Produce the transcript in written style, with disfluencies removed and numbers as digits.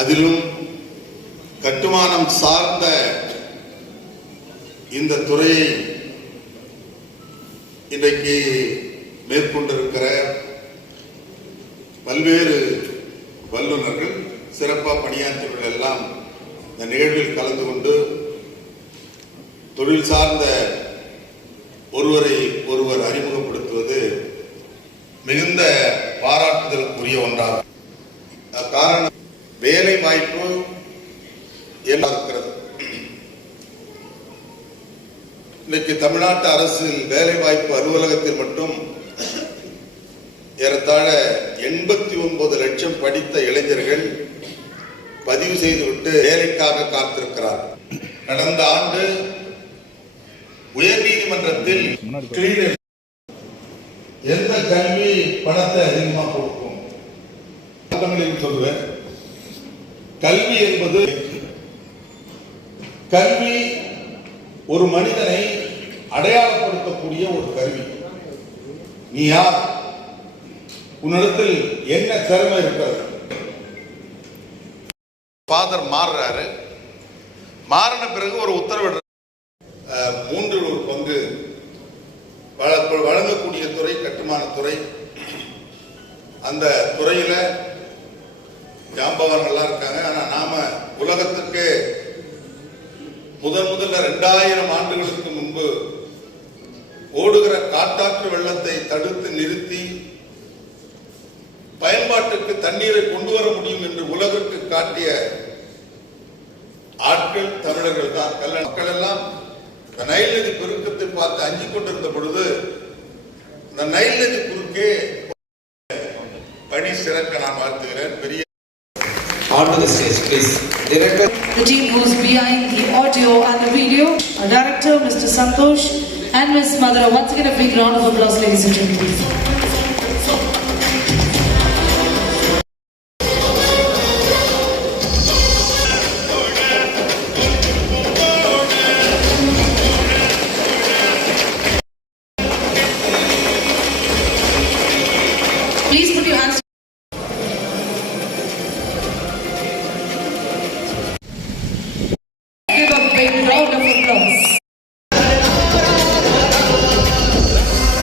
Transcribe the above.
அதிலும் கட்டுமானம் சார்ந்த இந்த துறையை இன்றைக்கு மேற்கொண்டிருக்கிற பல்வேறு வல்லுநர்கள் சிறப்பாக பணியாற்றியவர்கள் எல்லாம் இந்த நிகழ்வில் கலந்து கொண்டு தொழில் சார்ந்த ஒருவரை ஒருவர் அறிமுகப்படுத்துவது மிகுந்த பாராட்டுதலுக்குரிய ஒன்றாகும். காரணம் வேலை வாய்ப்பு எல்லாம் இருக்கிறது. இன்னைக்கு தமிழ்நாட்டு அரசில் வேலை வாய்ப்பு அலுவலகத்தில் மட்டும் ஏறத்தாழ 89 லட்சம் படித்த இளைஞர்கள் பதிவு செய்துவிட்டு வேலைக்காக காத்திருக்கிறார். கடந்த ஆண்டு உயர்நீதிமன்றத்தில் எந்த கல்வி பணத்தை அதிகமாக கொடுக்கும் சொல்லுவேன். கல்வி என்பது கல்வி ஒரு மனிதனை அடையாளப்படுத்தக்கூடிய ஒரு கருவி. நீ யார், உன்னிடத்தில் என்ன திறமை இருக்கிறது. ஃபாதர் மாறுறாரு, மாறின பிறகு ஒரு உத்தரவிடுற 1/3 வழங்கக்கூடிய துறை கட்டுமான துறை. அந்த துறையில ஜாம்பவான்கள்லாம் இருக்காங்க. ஆனா நாம உலகத்துக்கு முதல்ல 2000 ஆண்டுகளுக்கு முன்பு ஓடுகிற காட்டாற்று வெள்ளத்தை தடுத்து நிறுத்தி பயன்பாட்டுக்கு தண்ணீரை கொண்டு வர முடியும் என்று உலகிற்கு காட்டிய ஆட்கள் தமிழர்கள் தான். மக்கள் எல்லாம் இந்த நைல் நதி பெருக்கத்தை பார்த்து அஞ்சி கொண்டிருந்த பொழுது இந்த நைல் நதி குறுக்கே பணி சிறக்க நான் வாழ்த்துகிறேன். பெரிய onto the stage, please. Director. The team who's behind the audio and the video, our director, Mr. Santosh, and Ms. Madhura. Once again, a big round of applause, ladies and gentlemen.